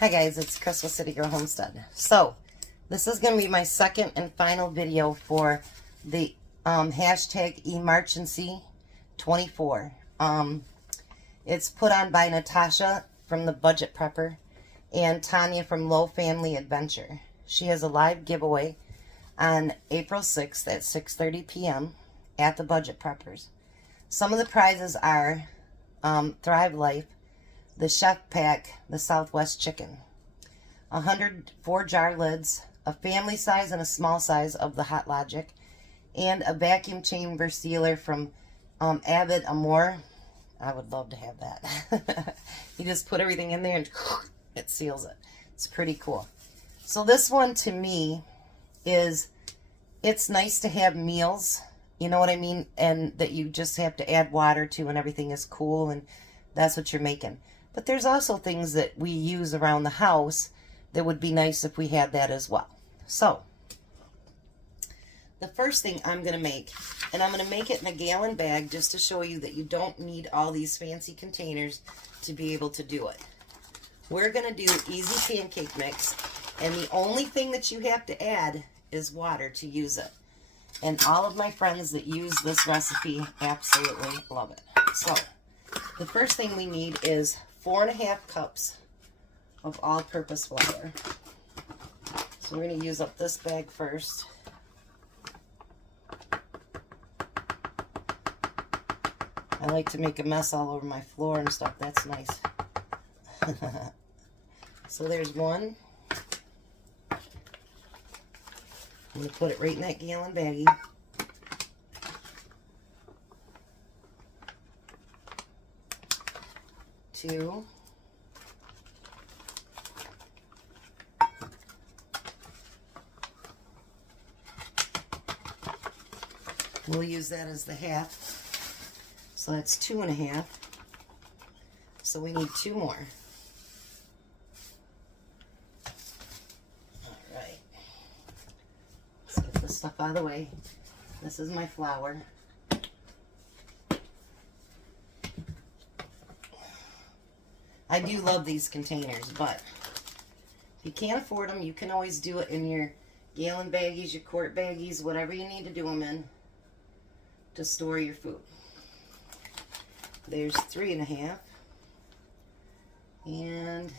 Hi guys, it's Crystal City Girl Homestead. So, this is going to be my second and final video for the hashtag Emergency 24. It's put on by Natasha from the Budget Prepper and Tanya from Low Family Adventure. She has a live giveaway on April 6th at 6:30 p.m. at the Budget Preppers. Some of the prizes are Thrive Life, the Chef Pack, the Southwest Chicken, 104 jar lids, a family size and a small size of the Hot Logic, and a vacuum chamber sealer from Avid Amore. I would love to have that. You just put everything in there and it seals it. It's pretty cool. So this one to me is, it's nice to have meals, you know what I mean, and that you just have to add water to and everything is cool and that's what you're making. But there's also things that we use around the house that would be nice if we had that as well. So, the first thing I'm going to make, and I'm going to make it in a gallon bag just to show you that you don't need all these fancy containers to be able to do it. We're going to do easy pancake mix, and the only thing that you have to add is water to use it. And all of my friends that use this recipe absolutely love it. So, the first thing we need is 4.5 cups of all-purpose flour. So we're going to use up this bag first. I like to make a mess all over my floor and stuff. That's nice. So there's one. I'm going to put it right in that gallon baggie. Two. We'll use that as the half. So that's 2.5. So we need 2 more. Alright. Let's get this stuff out of the way. This is my flour. I do love these containers, but if you can't afford them, you can always do it in your gallon baggies, your quart baggies, whatever you need to do them in to store your food. There's 3.5 and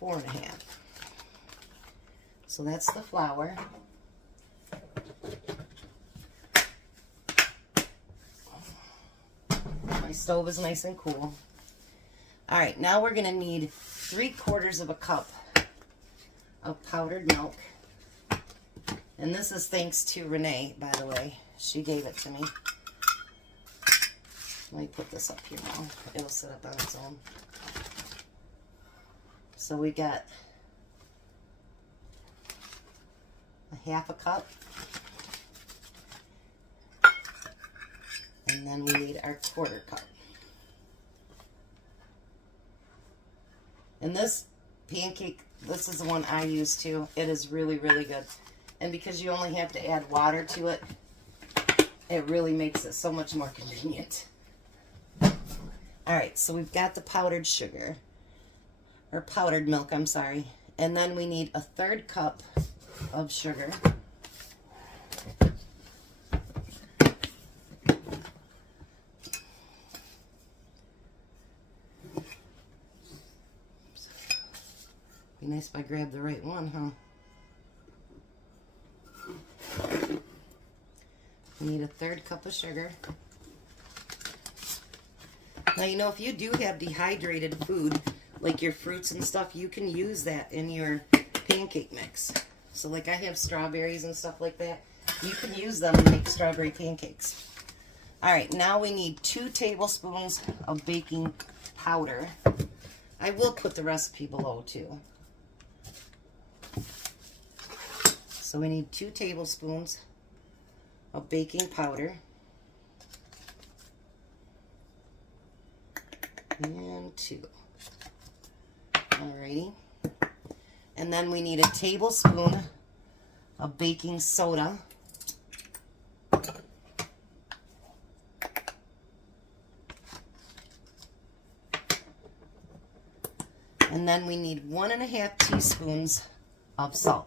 4.5. So that's the flour. My stove is nice and cool. All right, now we're going to need 3/4 of a cup of powdered milk. And this is thanks to Renee, by the way. She gave it to me. Let me put this up here now. It'll sit up on its own. So we got 1/2 cup. And then we need our 1/4 cup. And this pancake, this is the one I use too. It is really, really good. And because you only have to add water to it, it really makes it so much more convenient. Alright, so we've got the powdered sugar, or powdered milk, I'm sorry. And then we need 1/3 cup of sugar. Be nice if I grabbed the right one, huh? You need 1/3 cup of sugar. Now, you know, if you do have dehydrated food, like your fruits and stuff, you can use that in your pancake mix. So, like I have strawberries and stuff like that. You can use them to make strawberry pancakes. Alright, now we need 2 tablespoons of baking powder. I will put the recipe below, too. So we need 2 tablespoons of baking powder. And 2. Alrighty. And then we need a tablespoon of baking soda. And then we need 1.5 teaspoons of salt.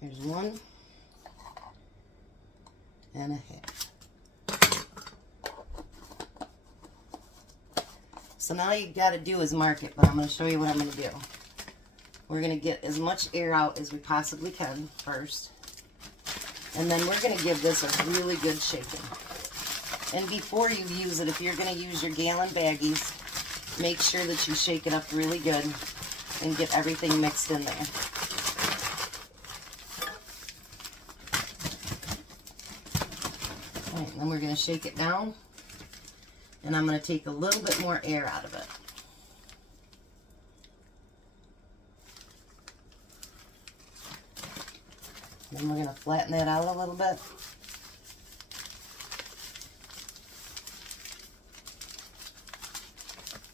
Here's 1.5. So now you got to do is mark it, but I'm going to show you what I'm going to do. We're going to get as much air out as we possibly can first. And then we're going to give this a really good shaking. And before you use it, if you're going to use your gallon baggies, make sure that you shake it up really good and get everything mixed in there. All right, then we're going to shake it down. And I'm going to take a little bit more air out of it. Then we're going to flatten that out a little bit.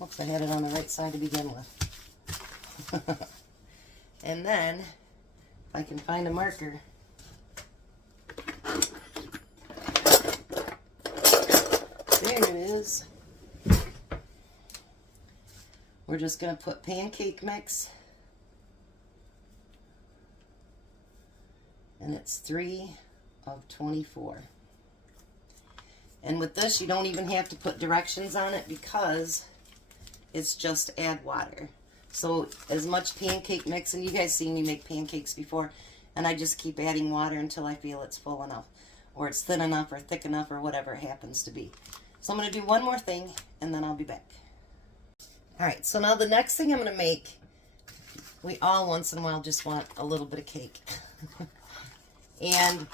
Oops, I had it on the right side to begin with. And then, if I can find a marker. There it is. We're just going to put pancake mix. And it's 3 of 24. And with this, you don't even have to put directions on it because it's just add water. So as much pancake mix, and you guys seen me make pancakes before, and I just keep adding water until I feel it's full enough, or it's thin enough, or thick enough, or whatever it happens to be. So I'm going to do one more thing, and then I'll be back. Alright, so now the next thing I'm going to make, we all once in a while just want a little bit of cake. And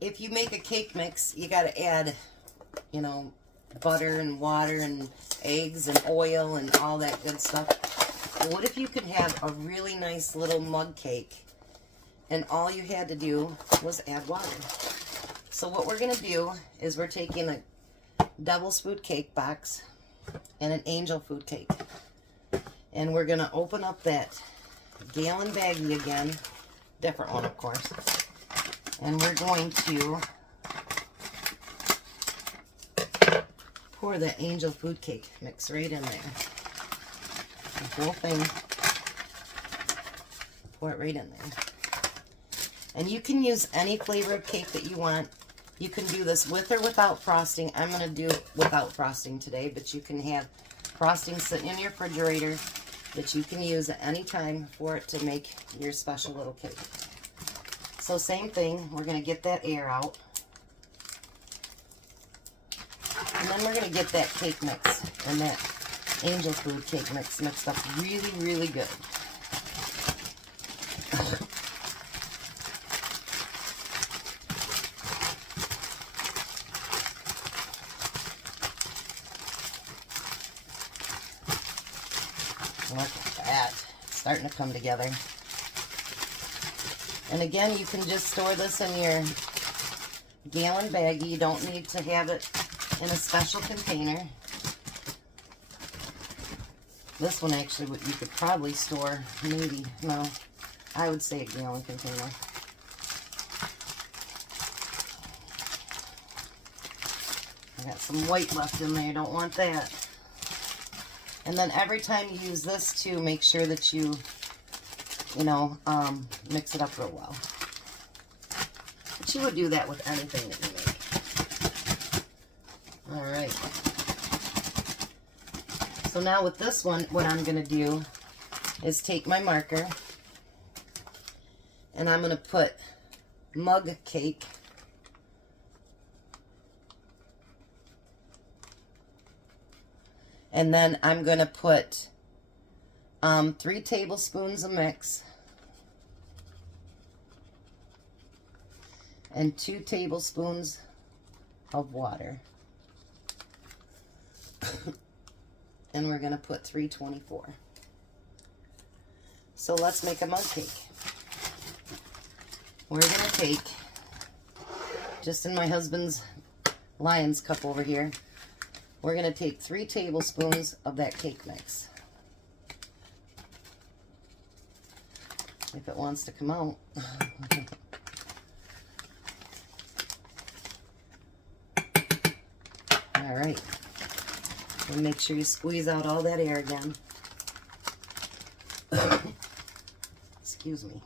if you make a cake mix, you got to add, you know, butter and water and eggs and oil and all that good stuff. Well, what if you could have a really nice little mug cake and all you had to do was add water? So what we're going to do is we're taking a Tablespoon cake box and an angel food cake. And we're going to open up that gallon baggie again, different one of course. And we're going to pour the angel food cake mix right in there. The whole thing. Pour it right in there. And you can use any flavor of cake that you want. You can do this with or without frosting. I'm going to do it without frosting today, but you can have frosting sitting in your refrigerator that you can use at any time for it to make your special little cake. So same thing, we're going to get that air out. And then we're going to get that cake mix and that angel food cake mix mixed up really, really good. Look at that. It's starting to come together. And again, you can just store this in your gallon baggie. You don't need to have it in a special container. This one actually, you could probably store, maybe, no, I would say a gallon container. I got some white left in there, don't want that. And then every time you use this too, make sure that you mix it up real well. But you would do that with anything that you make. Alright. So now with this one, what I'm going to do is take my marker and I'm going to put mug cake and then I'm going to put 3 tablespoons of mix and 2 tablespoons of water. And we're going to put 324. So let's make a mug cake. We're going to take, just in my husband's Lion's cup over here, we're going to take 3 tablespoons of that cake mix. If it wants to come out. right. And make sure you squeeze out all that air again. Excuse me.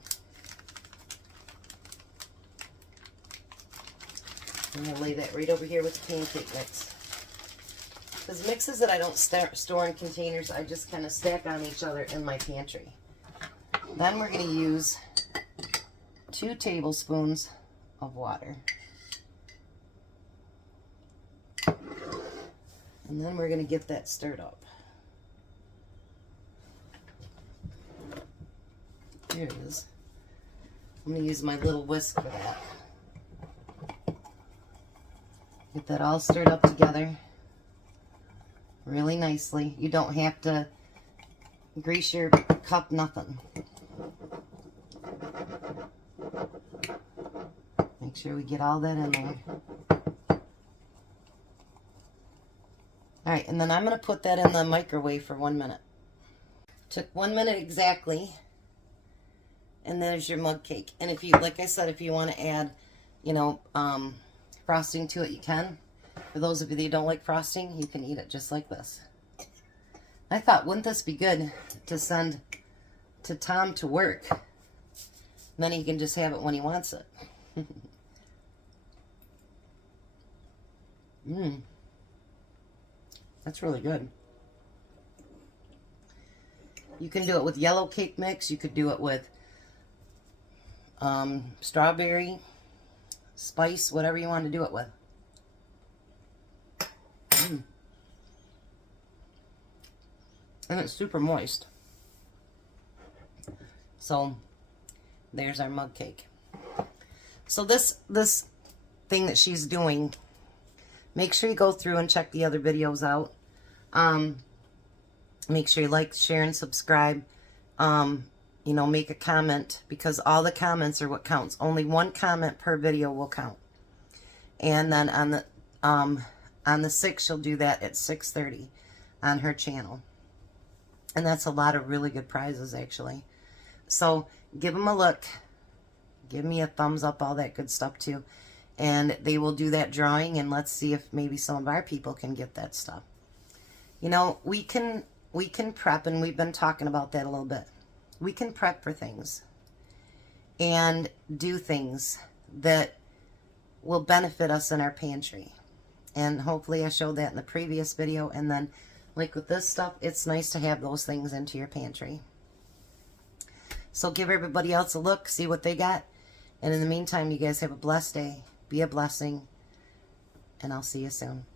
I'm going to lay that right over here with the pancake mix. Because mixes that I don't store in containers, I just kind of stack on each other in my pantry. Then we're going to use 2 tablespoons of water. And then we're going to get that stirred up. There it is. I'm going to use my little whisk for that. Get that all stirred up together really nicely. You don't have to grease your cup, nothing. Make sure we get all that in there. Alright, and then I'm going to put that in the microwave for 1 minute. Took 1 minute exactly. And there's your mug cake. And if you, like I said, if you want to add, you know, frosting to it, you can. For those of you that don't like frosting, you can eat it just like this. I thought, wouldn't this be good to send to Tom to work? And then he can just have it when he wants it. That's really good. You can do it with yellow cake mix. You could do it with strawberry, spice, whatever you want to do it with. And it's super moist. So there's our mug cake. So this thing that she's doing, make sure you go through and check the other videos out. Make sure you like, share, and subscribe. You know, make a comment, because all the comments are what counts. Only 1 comment per video will count. And then on the 6th, she'll do that at 6:30 on her channel. And that's a lot of really good prizes, actually. So give them a look. Give me a thumbs up, all that good stuff too. And they will do that drawing, and let's see if maybe some of our people can get that stuff. You know, we can prep, and we've been talking about that a little bit. We can prep for things and do things that will benefit us in our pantry. And hopefully I showed that in the previous video. And then, like with this stuff, it's nice to have those things into your pantry. So give everybody else a look, see what they got. And in the meantime, you guys have a blessed day. Be a blessing. And I'll see you soon.